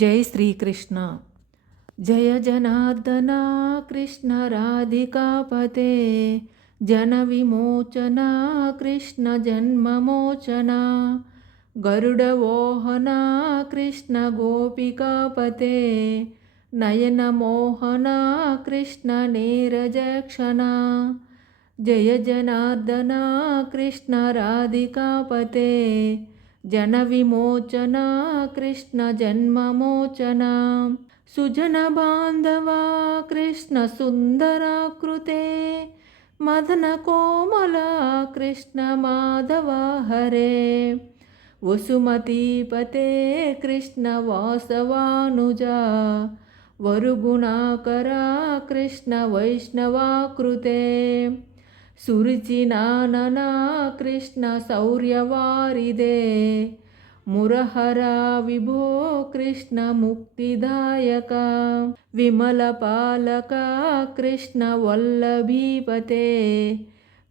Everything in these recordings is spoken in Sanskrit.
जय श्रीकृष्ण। जय जनार्दना कृष्ण राधिकापते, जनविमोचना कृष्ण जन्ममोचना, गरुडवाहना कृष्ण गोपिकापते, नयनमोहना कृष्ण नीरजक्षणा। जय जनार्दना कृष्ण राधिकापते, जनविमोचना कृष्ण जन्ममोचना, सुजन बांधवा कृष्ण सुंदराकृते, मदन कोमला कृष्ण माधवा हरे, वसुमतीपते कृष्ण वासवानुजा, वरुगुणाकरा कृष्ण वैष्णवाकृते, सुरुचिनानना कृष्ण शौर्यवारिदे, मुरहरा विभो कृष्ण मुक्तिदायका, विमलपालका कृष्ण वल्लभीपते,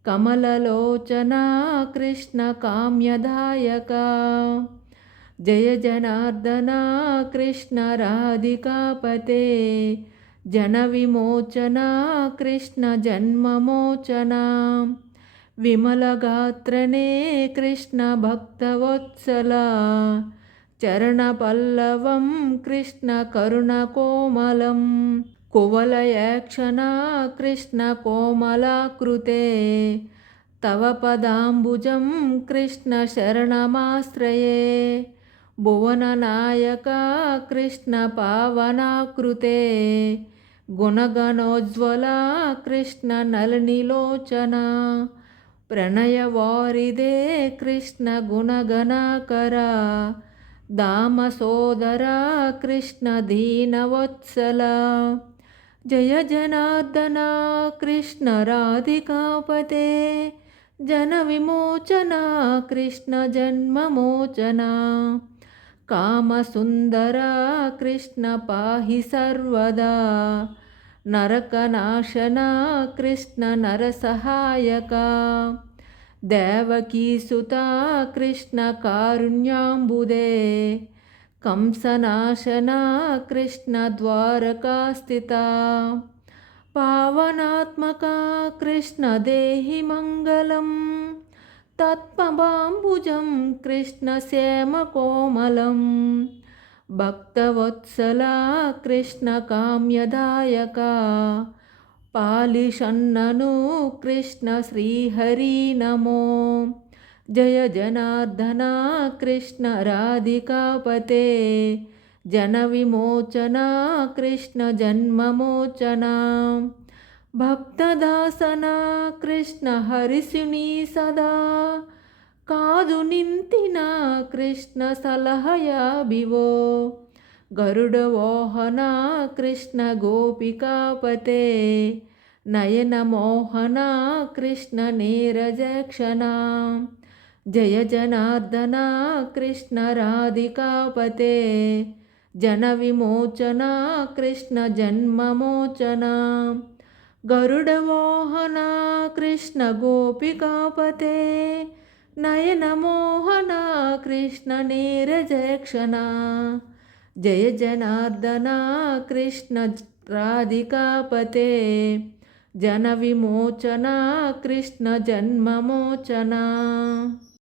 कमललोचना कृष्ण काम्यदायका। जय जनार्दना कृष्ण राधिकापते, जनविमोचना कृष्ण जन्ममोचना, विमलगात्रने कृष्ण भक्तवत्सला, चरणपल्लवं कृष्ण करुणकोमलं, कुवलयक्षणा कृष्ण कोमलाकृते, तव पदाम्बुजं कृष्ण शरणमाश्रये, भुवननायका कृष्ण पावनाकृते, गुणगणोज्ज्वला कृष्ण नलिनीलोचना, प्रणयवारिदे कृष्ण गुणगणाकरा, दामसोदरा कृष्ण दीनवत्सला। जय जनार्दना कृष्ण राधिकापते, जनविमोचना कृष्ण जन्ममोचना, कामसुन्दरा कृष्ण पाहि सर्वदा, नरकनाशना कृष्ण नरसहायका, देवकीसुता कृष्ण कारुण्याम्बुदे, कंसनाशना कृष्ण द्वारकास्थिता, पावनात्मका कृष्ण देहि मङ्गलम्, तत्पदाम्बुजं कृष्ण श्यामकोमलं, भक्तवत्सला कृष्ण काम्यदायका, पालिषन्ननु कृष्ण श्रीहरि नमो। जय जनार्दना कृष्ण राधिकापते, जनविमोचना कृष्ण जन्ममोचना, भक्तदासना कृष्ण हरिसुनी सदा, कादु निंतिना कृष्ण सलहयाभिवो, गरुडवाहना कृष्ण गोपिकापते, नयनमोहना कृष्ण नीरजक्षणा। जय जनार्दना कृष्ण राधिकापते, जनविमोचना कृष्ण जन्ममोचना, गरुडवाहना कृष्ण गोपिकापते, नयनमोहना कृष्ण नीरजक्षणा। जय जनार्दना कृष्ण राधिकापते, जनविमोचना कृष्ण जन्ममोचना।